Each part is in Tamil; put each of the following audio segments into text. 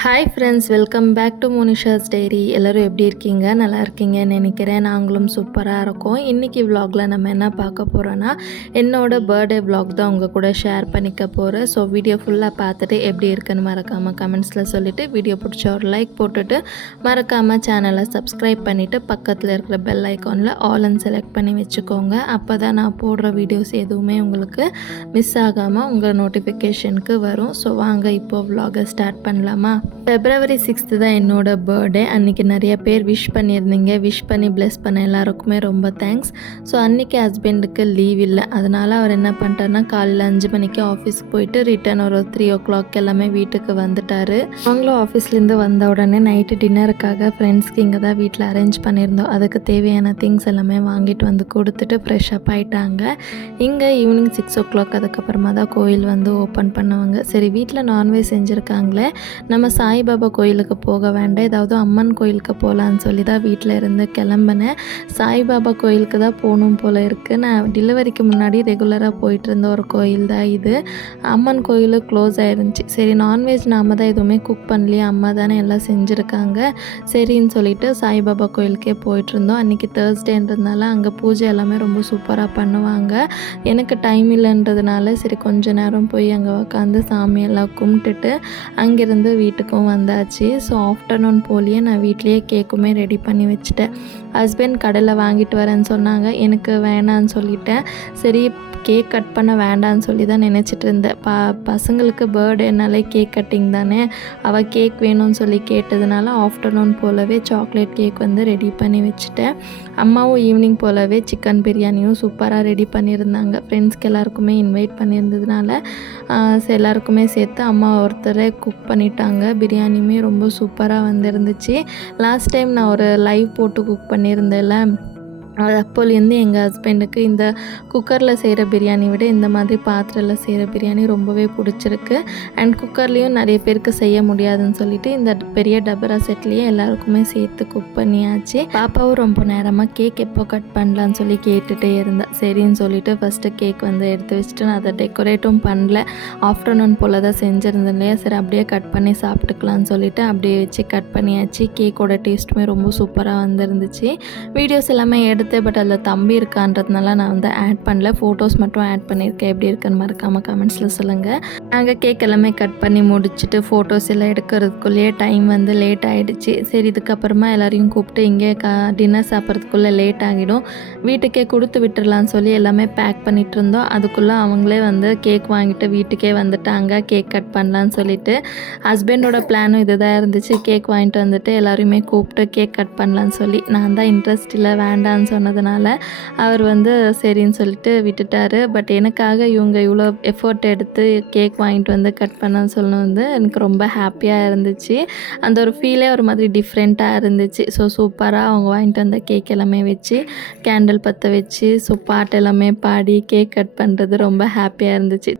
Hi friends, welcome back to Monisha's diary. எல்லோரும் எப்படி இருக்கீங்க? நல்லா இருக்கீங்கன்னு நினைக்கிறேன். நாங்களும் சூப்பராக இருக்கோம். இன்றைக்கி விலாகில் நம்ம என்ன பார்க்க போகிறோன்னா, என்னோடய பர்த்டே விலாக் தான் உங்கள் கூட ஷேர் பண்ணிக்க போகிறேன். ஸோ வீடியோ ஃபுல்லாக பார்த்துட்டு எப்படி இருக்குன்னு மறக்காமல் கமெண்ட்ஸில் சொல்லிவிட்டு, வீடியோ பிடிச்ச ஒரு லைக் போட்டுட்டு மறக்காமல் சேனலை சப்ஸ்கிரைப் பண்ணிவிட்டு பக்கத்தில் இருக்கிற பெல் ஐக்கானில் ஆல்னு செலக்ட் பண்ணி வச்சுக்கோங்க. அப்போ தான் நான் போடுற வீடியோஸ் எதுவுமே உங்களுக்கு மிஸ் ஆகாமல் உங்கள் நோட்டிஃபிகேஷனுக்கு வரும். ஸோ வாங்க இப்போது விலாகை ஸ்டார்ட் பண்ணலாமா? February 6th தான் என்னோட பர்த்டே. அன்றைக்கி நிறைய பேர் விஷ் பண்ணியிருந்தீங்க. விஷ் பண்ணி ப்ளெஸ் பண்ண எல்லாருக்குமே ரொம்ப தேங்க்ஸ். ஸோ அன்றைக்கி ஹஸ்பண்டுக்கு லீவ் இல்லை. அதனால் அவர் என்ன பண்ணிட்டாருன்னா, காலையில் 5 மணிக்கு ஆஃபீஸ்க்கு போயிட்டு ரிட்டன் ஒரு 3 o'clock எல்லாமே வீட்டுக்கு வந்துட்டார். அவங்களும் ஆஃபீஸ்லேருந்து வந்த உடனே நைட்டு டின்னருக்காக ஃப்ரெண்ட்ஸ்க்கு இங்கே தான் வீட்டில் அரேஞ்ச் பண்ணியிருந்தோம். அதுக்கு தேவையான திங்ஸ் எல்லாமே வாங்கிட்டு வந்து கொடுத்துட்டு ஃப்ரெஷ் அப் ஆகிட்டாங்க. இங்கே ஈவினிங் 6 o'clock அதுக்கப்புறமா தான் கோயில் வந்து ஓப்பன் பண்ணுவாங்க. சரி, வீட்டில் நான்வெஜ் செஞ்சுருக்காங்களே, நம்ம சாய்பாபா கோயிலுக்கு போக வேண்டாம், ஏதாவது அம்மன் கோயிலுக்கு போகலான்னு சொல்லி தான் வீட்டில் இருந்து கிளம்பினேன். சாய்பாபா கோயிலுக்கு தான் போகணும் போல் இருக்குது. நான் டெலிவரிக்கு முன்னாடி ரெகுலராக போயிட்டு இருந்த ஒரு கோயில் தான் இது. அம்மன் கோயில் க்ளோஸ் ஆயிருந்துச்சு. சரி, நான்வெஜ் நாம் தான் எதுவுமே குக் பண்ணலையே, அம்மா தானே எல்லாம் செஞ்சுருக்காங்க, சரின்னு சொல்லிட்டு சாய்பாபா கோயிலுக்கே போயிட்டுருந்தோம். அன்றைக்கி தேர்ஸ்டேன்றதுனால அங்கே பூஜை எல்லாமே ரொம்ப சூப்பராக பண்ணுவாங்க. எனக்கு டைம் இல்லைன்றதுனால சரி கொஞ்ச நேரம் போய் அங்கே உட்காந்து சாமியெல்லாம் கும்பிட்டுட்டு அங்கேருந்து வீட்டுக்கும் வந்தாச்சு. ஸோ ஆஃப்டர்நூன் போலியே நான் வீட்லேயே கேக்குமே ரெடி பண்ணி வச்சுட்டேன். ஹஸ்பண்ட் கடையில் வாங்கிட்டு வரேன்னு சொன்னாங்க, எனக்கு வேணான்னு சொல்லிட்டேன். சரி, கேக் கட் பண்ண வேண்டான்னு சொல்லி தான் நினச்சிட்டு இருந்தேன். பசங்களுக்கு பர்த்டேனாலே கேக் கட்டிங் தானே. அவள் கேக் வேணும்னு சொல்லி கேட்டதுனால ஆஃப்டர்நூன் போலவே சாக்லேட் கேக் வந்து ரெடி பண்ணி வச்சுட்டேன். அம்மாவும் ஈவினிங் போலவே சிக்கன் பிரியாணியும் சூப்பராக ரெடி பண்ணியிருந்தாங்க. ஃப்ரெண்ட்ஸ்க்கு எல்லாருக்குமே இன்வைட் பண்ணியிருந்ததுனால எல்லாருக்குமே சேர்த்து அம்மா ஒருத்தரே குக் பண்ணிட்டாங்க. பிரியாணியுமே ரொம்ப சூப்பராக வந்துருந்துச்சு. லாஸ்ட் டைம் நான் ஒரு லைவ் போட்டு குக் பண்ணியிருந்தேன்ல, அப்போலேருந்து எங்கள் ஹஸ்பண்டுக்கு இந்த குக்கரில் செய்கிற பிரியாணி விட இந்த மாதிரி பாத்திரத்தில் செய்கிற பிரியாணி ரொம்பவே பிடிச்சிருக்கு. அண்ட் குக்கர்லேயும் நிறைய பேருக்கு செய்ய முடியாதுன்னு சொல்லிட்டு இந்த பெரிய டபரா செட்லேயே எல்லாருக்குமே சேர்த்து குக் பண்ணியாச்சு. பாப்பாவும் ரொம்ப நேரமாக கேக் எப்போ கட் பண்ணலான்னு சொல்லி கேட்டுகிட்டே இருந்தேன். சரின்னு சொல்லிட்டு ஃபஸ்ட்டு கேக் வந்து எடுத்து வச்சுட்டு நான் அதை டெக்கரேட்டும் பண்ணல. ஆஃப்டர்நூன் போல் தான் செஞ்சுருந்தேன் இல்லையா, சரி அப்படியே கட் பண்ணி சாப்பிட்டுக்கலான்னு சொல்லிட்டு அப்படியே வச்சு கட் பண்ணியாச்சு. கேக்கோட டேஸ்ட்டுமே ரொம்ப சூப்பராக வந்துருந்துச்சு. வீடியோஸ் எல்லாமே பட் அதில் தம்பி இருக்கான்றதுனால நான் வந்து ஆட் பண்ணல, ஃபோட்டோஸ் மட்டும் ஆட் பண்ணியிருக்கேன். எப்படி இருக்குன்னு மறக்காமல் கமெண்ட்ஸில் சொல்லுங்கள். நாங்கள் கேக் எல்லாமே கட் பண்ணி முடிச்சுட்டு ஃபோட்டோஸ் எல்லாம் எடுக்கிறதுக்குள்ளேயே டைம் வந்து லேட் ஆகிடுச்சு. சரி, இதுக்கப்புறமா எல்லோரையும் கூப்பிட்டு இங்கே டின்னர் சாப்பிட்றதுக்குள்ளே லேட் ஆகிடும், வீட்டுக்கே கொடுத்து விட்டுடலான்னு சொல்லி எல்லாமே பேக் பண்ணிகிட்டு இருந்தோம். அதுக்குள்ளே அவங்களே வந்து கேக் வாங்கிட்டு வீட்டுக்கே வந்துட்டாங்க, கேக் கட் பண்ணலான்னு சொல்லிட்டு. ஹஸ்பண்டோட பிளானும் இது தான் இருந்துச்சு, கேக் வாங்கிட்டு வந்துட்டு எல்லாரையுமே கூப்பிட்டு கேக் கட் பண்ணலான்னு சொல்லி. நான் தான் இன்ட்ரெஸ்ட் இல்லை, வேண்டான்னு சொன்னதுனால அவர் வந்து சரின்னு சொல்லிட்டு விட்டுட்டார். பட் எனக்காக இவங்க இவ்வளோ எஃபோர்ட் எடுத்து கேக் வாங்கிட்டு வந்து கட் பண்ண சொல்லணும் வந்து எனக்கு ரொம்ப ஹாப்பியாக இருந்துச்சு. அந்த ஒரு ஃபீலே ஒரு மாதிரி டிஃப்ரெண்ட்டாக இருந்துச்சு. ஸோ சூப்பராக அவங்க வாங்கிட்டு வந்த கேக் எல்லாமே வச்சு கேண்டில் பற்ற வச்சு பாட்டு எல்லாமே பாடி கேக் கட் பண்ணுறது ரொம்ப ஹாப்பியாக இருந்துச்சு.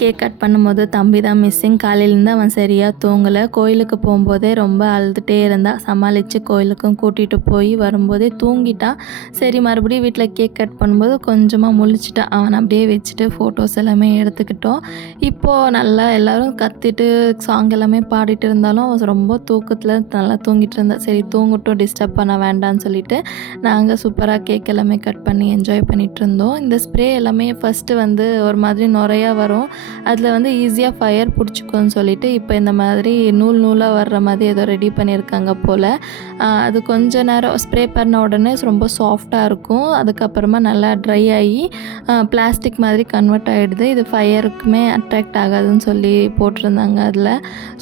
கேக் கட் பண்ணும்போது தம்பி தான் மிஸ்ஸிங். காலையிலேருந்து அவன் சரியாக தூங்கலை. கோயிலுக்கு போகும்போதே ரொம்ப அழுதுகிட்டே இருந்தான். சமாளித்து கோயிலுக்கும் கூட்டிகிட்டு போய் வரும்போதே தூங்கிட்டான். சரி, மறுபடியும் வீட்டில் கேக் கட் பண்ணும்போது கொஞ்சமாக முழிச்சிட்டான். அவன் அப்படியே வச்சுட்டு ஃபோட்டோஸ் எல்லாமே எடுத்துக்கிட்டோம். இப்போது நல்லா எல்லோரும் கத்திட்டு சாங் எல்லாமே பாடிட்டு இருந்தாலும் அவன் ரொம்ப தூக்கத்தில் நல்லா தூங்கிட்டு இருந்தான். சரி, தூங்கட்டும், டிஸ்டர்ப் பண்ண வேண்டான்னு சொல்லிட்டு நாங்கள் சூப்பராக கேக் எல்லாமே கட் பண்ணி என்ஜாய் பண்ணிகிட்டு இருந்தோம். இந்த ஸ்ப்ரே எல்லாமே ஃபஸ்ட்டு வந்து ஒரு மாதிரி நுறையா வரும், அதில் வந்து ஈஸியாக ஃபயர் பிடிச்சிக்கும்னு சொல்லிட்டு இப்போ இந்த மாதிரி நூலாக வர்ற மாதிரி ஏதோ ரெடி பண்ணியிருக்காங்க போல். அது கொஞ்ச நேரம் ஸ்ப்ரே பண்ண உடனே ரொம்ப சாஃப்டாக இருக்கும். அதுக்கப்புறமா நல்லா ட்ரை ஆகி பிளாஸ்டிக் மாதிரி கன்வெர்ட் ஆகிடுது. இது ஃபயருக்குமே அட்ராக்ட் ஆகாதுன்னு சொல்லி போட்டிருந்தாங்க அதில்.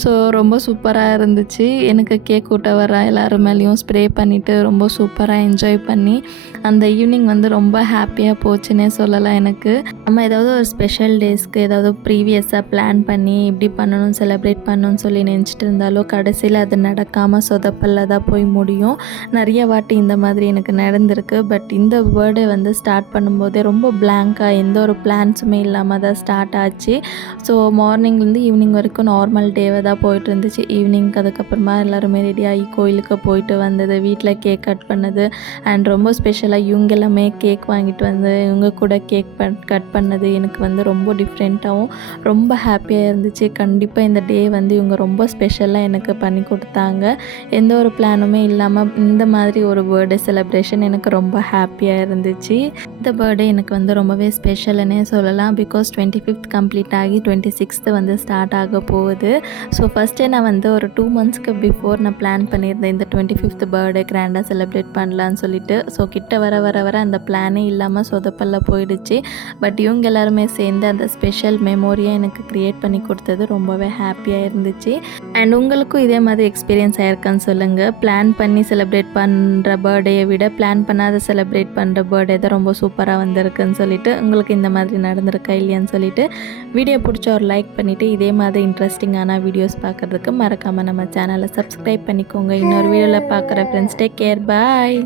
ஸோ ரொம்ப சூப்பராக இருந்துச்சு. எனக்கு கேக் கூட்ட வர எல்லோரும் மேலேயும் ஸ்ப்ரே பண்ணிவிட்டு ரொம்ப சூப்பராக என்ஜாய் பண்ணி அந்த ஈவினிங் வந்து ரொம்ப ஹாப்பியாக போச்சுன்னே சொல்லலாம். எனக்கு நம்ம ஏதாவது ஒரு ஸ்பெஷல் டேஸ்க்கு ஏதாவது அதுவும் ப்ரீவியஸாக பிளான் பண்ணி இப்படி பண்ணணும் செலிப்ரேட் பண்ணணும்னு சொல்லி நினச்சிட்டு இருந்தாலும் கடைசியில் அது நடக்காமல் சொதப்பல்ல தான் போய் முடியும். நிறைய வாட்டி இந்த மாதிரி எனக்கு நடந்திருக்கு. பட் இந்த பர்த்டே வந்து ஸ்டார்ட் பண்ணும்போதே ரொம்ப பிளாங்காக எந்த ஒரு பிளான்ஸுமே இல்லாமல் தான் ஸ்டார்ட் ஆச்சு. ஸோ மார்னிங்லேருந்து ஈவினிங் வரைக்கும் நார்மல் டேவை தான் போயிட்டு இருந்துச்சு. ஈவினிங்க்கு அதுக்கப்புறமா எல்லாருமே ரெடியாகி கோயிலுக்கு போயிட்டு வந்தது, வீட்டில் கேக் கட் பண்ணது அண்ட் ரொம்ப ஸ்பெஷலாக இவங்க எல்லாமே கேக் வாங்கிட்டு வந்து இவங்க கூட கேக் கட் பண்ணது எனக்கு வந்து ரொம்ப டிஃப்ரெண்ட்டாகவும் ரொம்ப ஹாப்பியாக இருந்துச்சு. கண்டிப்பாக இந்த டே வந்து இவங்க ரொம்ப ஸ்பெஷலாக எனக்கு பண்ணி கொடுத்தாங்க. எந்த ஒரு பிளானுமே இல்லாமல் இந்த மாதிரி ஒரு பர்த்டே செலிப்ரேஷன் எனக்கு ரொம்ப ஹாப்பியாக இருந்துச்சு. இந்த பர்த்டே எனக்கு வந்து ரொம்பவே ஸ்பெஷல்னே சொல்லலாம். பிகாஸ் 25th கம்ப்ளீட் ஆகி 26th வந்து ஸ்டார்ட் ஆக போகுது. ஸோ ஃபஸ்ட்டே நான் வந்து ஒரு 2 monthsக்கு பிஃபோர் நான் பிளான் பண்ணியிருந்தேன் இந்த 25th பர்த்டே கிராண்டாக செலிப்ரேட் பண்ணலான்னு சொல்லிட்டு. ஸோ கிட்ட வர வர வர அந்த பிளானே இல்லாமல் சொதப்பல்ல போயிடுச்சு. பட் இவங்க எல்லாருமே சேர்ந்து அந்த ஸ்பெஷல் மெமோரியை எனக்கு க்ரியேட் பண்ணி கொடுத்தது ரொம்பவே ஹாப்பியாக இருந்துச்சு. அண்ட் உங்களுக்கும் இதே மாதிரி எக்ஸ்பீரியன்ஸ் ஆயிருக்கான்னு சொல்லுங்கள். பிளான் பண்ணி செலிப்ரேட் பண்ணுற பர்த்டேயை விட பிளான் பண்ணாத செலிப்ரேட் பண்ணுற பர்த்டே தான் ரொம்ப சூப்பராக வந்திருக்குன்னு சொல்லிட்டு உங்களுக்கு இந்த மாதிரி நடந்திருக்கா இல்லையான்னு சொல்லிட்டு வீடியோ பிடிச்ச ஒரு லைக் பண்ணிவிட்டு இதே மாதிரி இன்ட்ரெஸ்டிங்கான வீடியோஸ் பார்க்குறதுக்கு மறக்காமல் நம்ம சேனலை சப்ஸ்கிரைப் பண்ணிக்கோங்க. இன்னொரு வீடியோவில் பார்க்குற ஃப்ரெண்ட்ஸ், டேக் கேர், பாய்.